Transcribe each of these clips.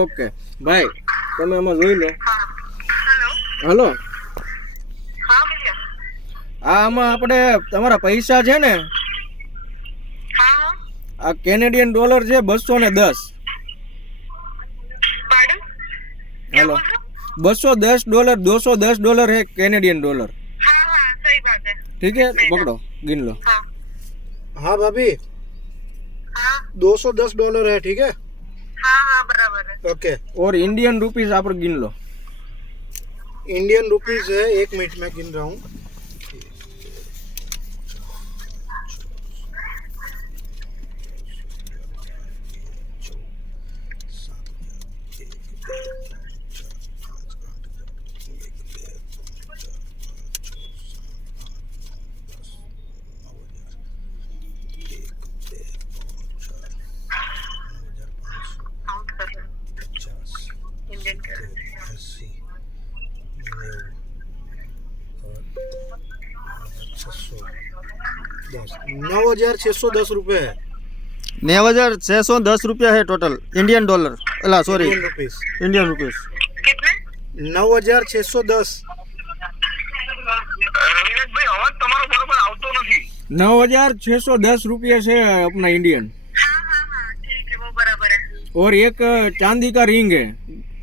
Okay ભાઈ, તમે આમાં જોઈ લો. હેલો. હલો, હા ભૈયા. આમાં આપણે તમારા પૈસા છે ને, હા. આ કેનેડિયન ડોલર છે 210. પાર્ડન. हेलो, $210, $210 है कैनेडियन डॉलर. हाँ हाँ सही बात है. ठीक है, पकड़ो, गिन लो. हाँ हाँ भाभी, हाँ $210 है. ठीक है, हाँ हाँ बराबर है. ओके. और इंडियन रुपीस आप गिन लो. इंडियन रुपीज है, 1 मिनट में गिन रहा हूँ. काउंट कर रहे हैं इंडियन करेंसी. 9,610 रुपये है. 9,610 रुपया है टोटल इंडियन डॉलर. अला sorry, Indian rupees Indian rupees. कितने. 9,610. રવિરાજ ભાઈ અવાજ તમારો બરોબર આવતો નથી. 9,610 रुपये से अपना इंडियन. हाँ हाँ हाँ ठीक है वो बराबर है. और एक चांदी का रिंग है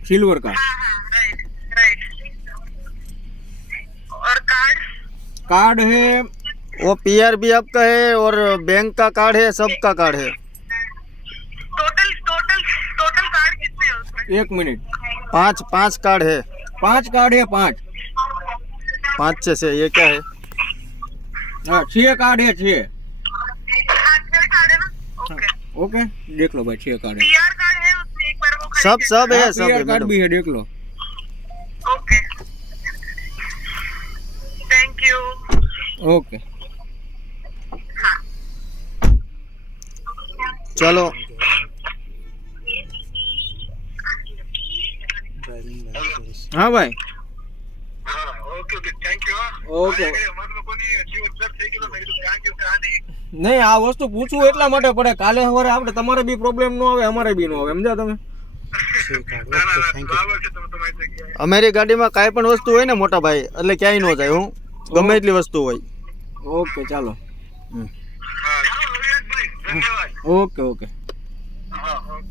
सिल्वर का. हाँ हाँ राइट राइट. और कार्ड. कार्ड है, वो PRB आपका है और बैंक का कार्ड है, सबका कार्ड है. टोटल टोटल टोटल कार्ड कितने हैं उसमें. 1 मिनट, 5 कार्ड है. 5 कार्ड है, 5. 5 से ये क्या है? हाँ 6 कार्ड है, 6. हाँ 6 कार्ड है ना. ओके. ओके, देख लो भाई, 6 कार्ड है. PR कार्ड है उसमें एक बार वो खरीद सब के- सब है, हाँ, सब है PR कार्ड मैडम. भी है, देख लो. Okay thank you. ओके. हाँ चलो ड्राइविंग लाइसेंस. हाँ भाई, हाँ okay okay thank you. Okay. અમારા લોકોની જીવન સર થઈ ગયેલો મેં કીધું થેન્ક યુ કહાની. નહીં, આ વસ્તુ પૂછવું એટલા માટે પડે, કાલે સવારે આપણે તમારે બી પ્રોબ્લેમ ન આવે, અમારે બી ન આવે, સમજ્યા તમે? ठीक है, ના ના ओके, ના थैंक यू. બરાબર છે તમે તમારી જગ્યાએ. અમારી ગાડીમાં કાંઈ પણ વસ્તુ હોય ને મોટા ભાઈ, એટલે ક્યાંય ન જાય. હું ગમે એટલી વસ્તુ હોય. ઓકે, ચાલો. હા ચાલો રવિરાજભાઈ ધન્યવાદ. Okay okay. હા ઓકે.